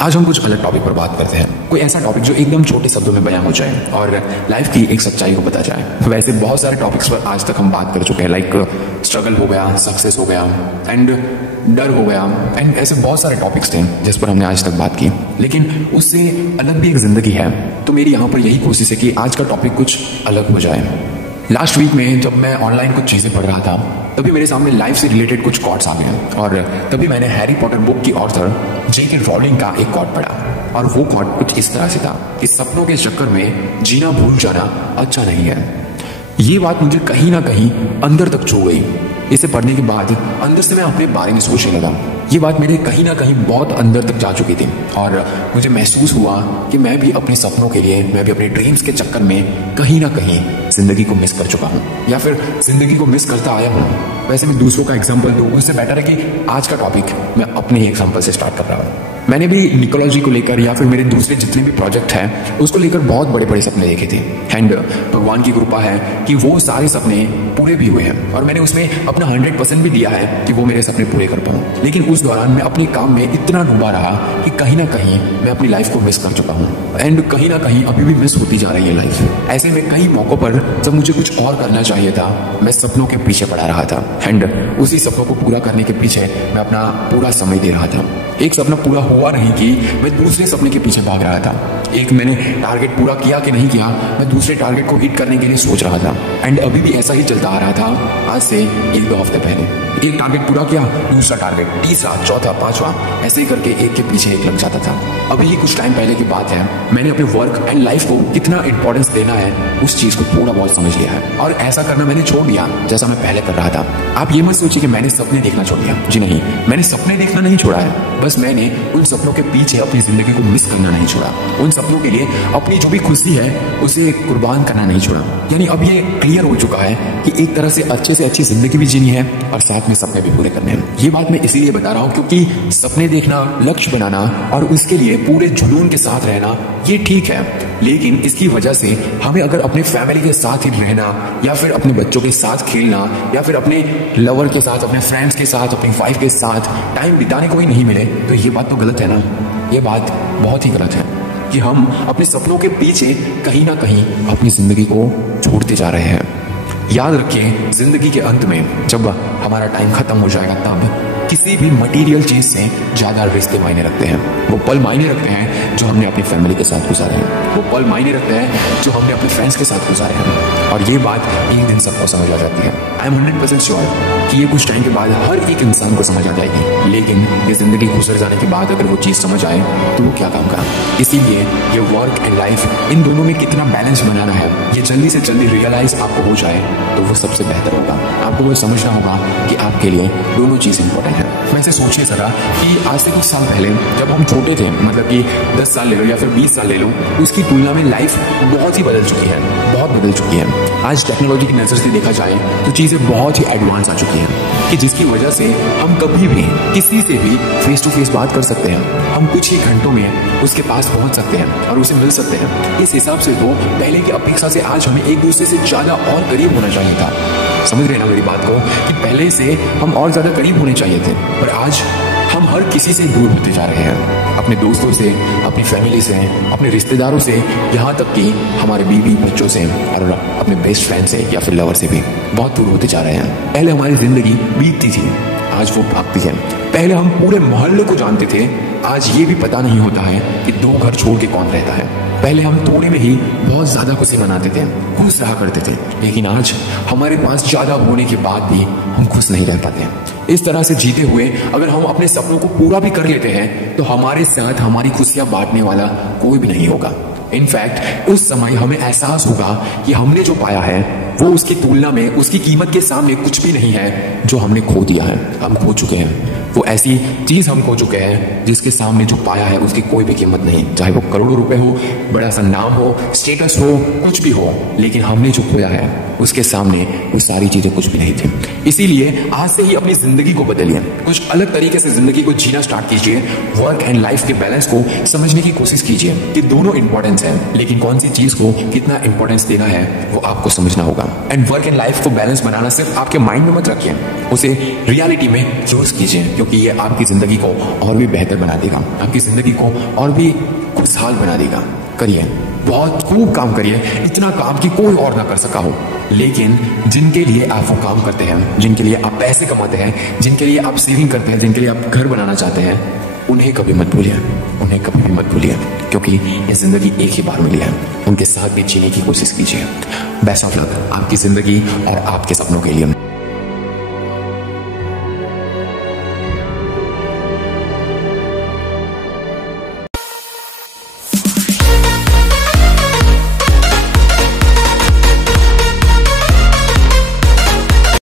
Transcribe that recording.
आज हम कुछ अलग टॉपिक पर बात करते हैं। कोई ऐसा टॉपिक जो एकदम छोटे शब्दों में बयां हो जाए और लाइफ की एक सच्चाई को बता जाए। वैसे बहुत सारे टॉपिक्स पर आज तक हम बात कर चुके हैं, लाइक स्ट्रगल हो गया, सक्सेस हो गया एंड डर हो गया एंड ऐसे बहुत सारे टॉपिक्स थे जिस पर हमने आज तक बात की। लेकिन उससे अलग भी एक जिंदगी है, तो मेरी यहाँ पर यही कोशिश है कि आज का टॉपिक कुछ अलग हो जाए। लास्ट वीक में जब मैं ऑनलाइन कुछ चीज़ें पढ़ रहा था, तभी मेरे सामने लाइफ से रिलेटेड कुछ कॉट्स आ गए और तभी मैंने हैरी पॉटर बुक की ऑथर J.K. रॉलिंग का एक कॉट पढ़ा और वो कॉट कुछ इस तरह से था कि सपनों के चक्कर में जीना भूल जाना अच्छा नहीं है। ये बात मुझे कहीं ना कहीं अंदर तक छू गई। इसे पढ़ने के बाद अंदर से मैं अपने बारे में सोचने लगा। ये बात मेरे कहीं ना कहीं बहुत अंदर तक जा चुकी थी और मुझे महसूस हुआ कि मैं भी अपने सपनों के लिए, मैं भी अपने ड्रीम्स के चक्कर में कहीं ना कहीं जिंदगी को मिस कर चुका हूँ या फिर जिंदगी को मिस करता आया हूँ। वैसे मैं दूसरों का एग्जाम्पल दूँ उससे बेटर है कि आज का टॉपिक मैं अपने ही एग्जाम्पल से स्टार्ट कर रहा हूँ। मैंने भी निकोलॉजी को लेकर या फिर मेरे दूसरे जितने भी प्रोजेक्ट हैं उसको लेकर बहुत बड़े बड़े सपने देखे थे एंड भगवान की कृपा है कि वो सारे सपने पूरे भी हुए हैं और मैंने उसमें अपना 100% भी दिया है कि वो मेरे सपने पूरे कर पाऊँ। लेकिन उस दौरान मैं अपने काम में इतना डूबा रहा कि कहीं ना कहीं मैं अपनी लाइफ को मिस कर चुका हूँ एंड कहीं ना कहीं अभी भी मिस होती जा रही है लाइफ। ऐसे में कई मौकों पर जब मुझे कुछ और करना चाहिए था, मैं सपनों के पीछे पड़ा रहा था एंड उसी सपनों को पूरा करने के पीछे मैं अपना पूरा समय दे रहा था। एक सपना पूरा हुआ नहीं कि मैं दूसरे सपने के पीछे भाग रहा था। एक मैंने टारगेट पूरा किया कि नहीं किया, मैं दूसरे टारगेट को हिट करने के लिए सोच रहा था एंड अभी भी ऐसा ही चलता आ रहा था। आज से 1-2 हफ्ते पहले एक टारगेट पूरा किया, दूसरा टारगेट, तीसरा, चौथा, पांचवा, ऐसे ही करके एक के पीछे एक लग जाता था। अभी ही कुछ टाइम पहले की बात है, मैंने अपने वर्क एंड लाइफ को कितना इंपॉर्टेंस देना है उस चीज को थोड़ा बहुत समझ लिया है और ऐसा करना मैंने छोड़ दिया जैसा मैं पहले कर रहा था। आप ये मत सोचिए कि मैंने सपने देखना छोड़ दिया, जी नहीं, मैंने सपने देखना नहीं छोड़ा है, बस मैंने उन सपनों के पीछे अपनी जिंदगी को मिस करना नहीं छोड़ा। उन सपनों के लिए अपनी जो भी खुशी है उसे कुर्बान करना नहीं छोड़ा। यानी अब ये क्लियर हो चुका है कि एक तरह से अच्छी जिंदगी भी जीनी है और साथ में सपने भी पूरे करने हैं। ये बात मैं इसीलिए बता रहा हूँ क्योंकि सपने देखना, लक्ष्य बनाना और उसके लिए पूरे जुनून के साथ रहना ये ठीक है, लेकिन इसकी वजह से हमें अगर अपने फैमिली के साथ ही रहना या फिर अपने बच्चों के साथ खेलना या फिर अपने लवर के साथ, अपने फ्रेंड्स के साथ, अपनी वाइफ के साथ टाइम बिताने को ही नहीं मिले तो ये बात तो गलत है ना। ये बात बहुत ही गलत है कि हम अपने सपनों के पीछे कहीं ना कहीं अपनी जिंदगी को छोड़ते जा रहे हैं। याद रखिए, जिंदगी के अंत में जब हमारा टाइम खत्म हो जाएगा तब किसी भी मटेरियल चीज से ज्यादा रिश्ते मायने रखते हैं। वो पल मायने रखते हैं जो हमने अपनी फैमिली के साथ गुजारे हैं, वो पल मायने रखते हैं जो हमने अपने फ्रेंड्स के साथ गुजारे हैं और ये बात एक दिन सबको समझ आ जाती है। आई एम 100% श्योर कि ये कुछ टाइम के बाद हर एक इंसान को समझ आ जाएगी, लेकिन ये जिंदगी गुजर जाने के बाद अगर वो चीज समझ आए तो वो क्या काम का। इसीलिए ये वर्क एंड लाइफ, इन दोनों में कितना बैलेंस बनाना है, ये जल्दी से जल्दी रियलाइज आपको हो जाए तो वो सबसे बेहतर होगा। आपको वो समझना होगा कि आपके लिए दोनों चीज इंपॉर्टेंट है। वैसे सोचिए जरा कि आज से कुछ साल पहले जब हम छोटे थे, मतलब कि 10 साल ले लो या फिर 20 साल ले लो, उसकी तुलना में लाइफ बहुत ही बदल चुकी है, बहुत बदल चुकी है। आज टेक्नोलॉजी की नजर से देखा जाए तो चीजें बहुत ही एडवांस आ चुकी हैं कि जिसकी वजह से हम कभी भी किसी से भी फेस टू फेस बात कर सकते हैं। हम कुछ ही घंटों में उसके पास पहुंच सकते हैं और उसे मिल सकते हैं। इस हिसाब से तो पहले की अपेक्षा से आज हमें एक दूसरे से ज्यादा और करीब होना चाहिए था। समझ रहे ना मेरी बात को कि पहले से हम और ज्यादा करीब होने चाहिए थे, पर आज हम हर किसी से दूर होते जा रहे हैं। अपने दोस्तों से, अपनी फैमिली से, अपने रिश्तेदारों से, यहाँ तक कि हमारे बीवी बच्चों से और अपने बेस्ट फ्रेंड से या फिर लवर से भी बहुत दूर होते जा रहे हैं। पहले हमारी जिंदगी बीतती थी, आज वो भागती है। पहले हम पूरे मोहल्ले को जानते थे, आज ये भी पता नहीं होता है कि 2 घर छोड़ के कौन रहता है। पहले हम थोड़े में ही बहुत ज्यादा खुशी मनाते थे, खुश रहा करते थे, लेकिन आज हमारे पास ज्यादा होने के बाद भी हम खुश नहीं रह पाते हैं। इस तरह से जीते हुए अगर हम अपने सपनों को पूरा भी कर लेते हैं तो हमारे साथ हमारी खुशियां बांटने वाला कोई भी नहीं होगा। इनफैक्ट उस समय हमें एहसास होगा कि हमने जो पाया है वो उसकी तुलना में, उसकी कीमत के सामने कुछ भी नहीं है जो हमने खो दिया है, हम खो चुके हैं। वो ऐसी चीज हम खो चुके हैं जिसके सामने जो पाया है उसकी कोई भी कीमत नहीं, चाहे वो करोड़ों रुपए हो, बड़ा सा नाम हो, स्टेटस हो, कुछ भी हो, लेकिन हमने जो खोया है उसके सामने वो सारी चीजें कुछ भी नहीं थी। इसीलिए आज से ही अपनी जिंदगी को बदलिए, कुछ अलग तरीके से जिंदगी को जीना स्टार्ट कीजिए। वर्क एंड लाइफ के बैलेंस को समझने की कोशिश कीजिए कि दोनों इंपॉर्टेंस है, लेकिन कौन सी चीज को कितना इंपॉर्टेंस देना है वो आपको समझना होगा। एंड वर्क एंड लाइफ को बैलेंस बनाना सिर्फ आपके माइंड में मत रखिए, उसे रियलिटी में यूज कीजिए, क्योंकि ये आपकी जिंदगी को और भी बेहतर बना देगा, आपकी जिंदगी को और भी खुशहाल बना देगा। करिए, बहुत खूब काम करिए, इतना काम कि कोई और ना कर सका हो। लेकिन जिनके लिए आप वो काम करते हैं, जिनके लिए आप पैसे कमाते हैं, जिनके लिए आप सेविंग करते हैं, जिनके लिए आप घर बनाना चाहते हैं, उन्हें कभी मत भूलिए, उन्हें कभी भी मत भूलिए, क्योंकि ये जिंदगी एक ही बार मिली है। उनके साथ भी जीने की कोशिश कीजिए। बेस्ट ऑफ लक आपकी जिंदगी और आपके सपनों के लिए।